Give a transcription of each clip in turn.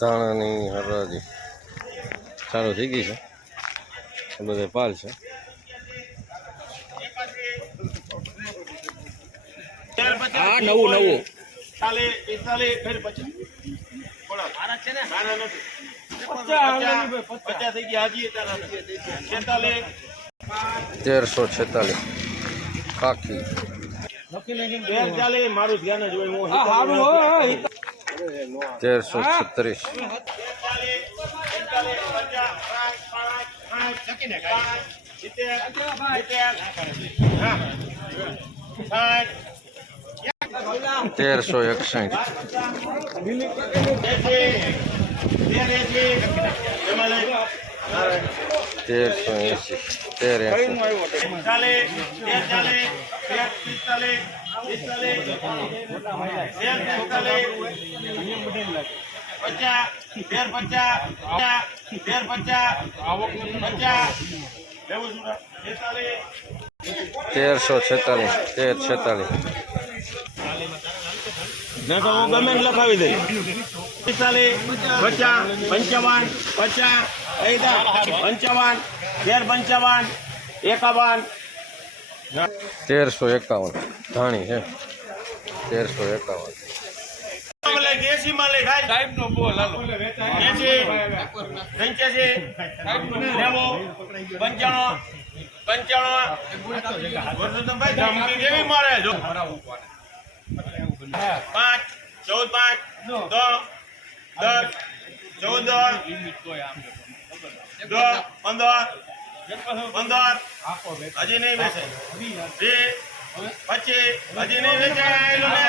ધાણાની હરાજી. સારું થઈ ગઈ છે. બધે પાલ છે. હા નવું નવું. ચાલે પિસ્તાલીસ ફેર પચાસ નાના થઈ ગયા હાજી છેતાલીસ તેરસો છેતાલીસ કાકી. મારું ધ્યાન જ હોય હું સારું હોય તેરસો છત્રીસ. તેરસો એકસાઠ. તેરસો એંસી તેર તેરસો છેતાલીસ તેર છેતાલીસ. ના તો હું ગમે લખાવી દઈશ. પિસ્તાલીસ પચાસ પંચાવન પચાસ પંચાવન તેર પંચાવન એકાવન. તેરસો એકાવન ધાણી છે. તેરસો એકાવન. પંચાણું પંચાણું. મારે પાંચ ચૌદ પાંચ દસ દસ ચૌદ પંદર પંદર, હજી નહીં વીસ, પચીસ, હજી નહીં વેચાયેલું ને.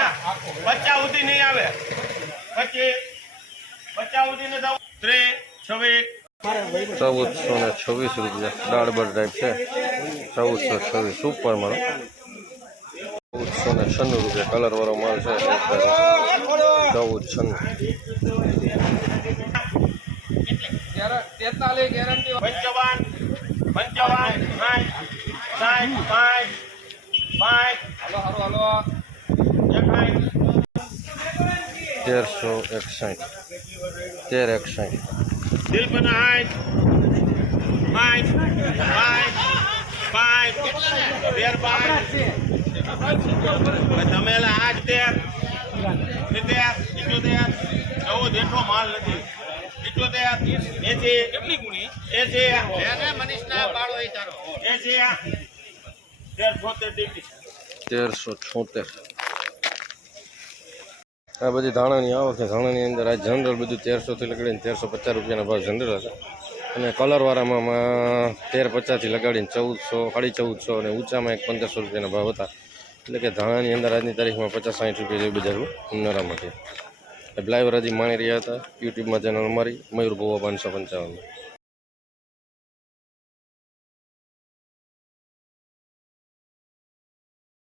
પચાસ સુધી નહીં આવે. પચીસ, પચાસ સુધી ને ત્રીસ, છવ્વીસ. ચૌદસો ને છવ્વીસ રૂપિયા દાળબર ટાઈપ છે. ચૌદસો છવ્વીસ સુપર મળો. ચૌદસો ને છન્નું રૂપિયા કલર વાળો માલ છે ચૌદ છન્નું તેરસો એકસાઠ. તેર એકસાઠ. તેર પાંચ ડિગ્રી. તેરસો છોતેર આ બધી ધાણાની આવક છે. ધાણાની અંદર આ જનરલ બધું તેરસોથી લગાડીને તેરસો પચાસ રૂપિયાના ભાવ જનરલ હતા અને કલરવાળામાં તેર પચાસથી લગાડીને ચૌદસો, સાડી ચૌદસો અને ઊંચામાં એક પંદરસો રૂપિયાના ભાવ હતા. એટલે કે ધાણાની અંદર આજની તારીખમાં પચાસ સાઠ રૂપિયા જેવી બજાર નરામાંથી લાઈવ હજી માણી રહ્યા હતા. યુટ્યુબમાં ચેનલ અમારી, મયુર ભોવા પાંચસો પંચાવન.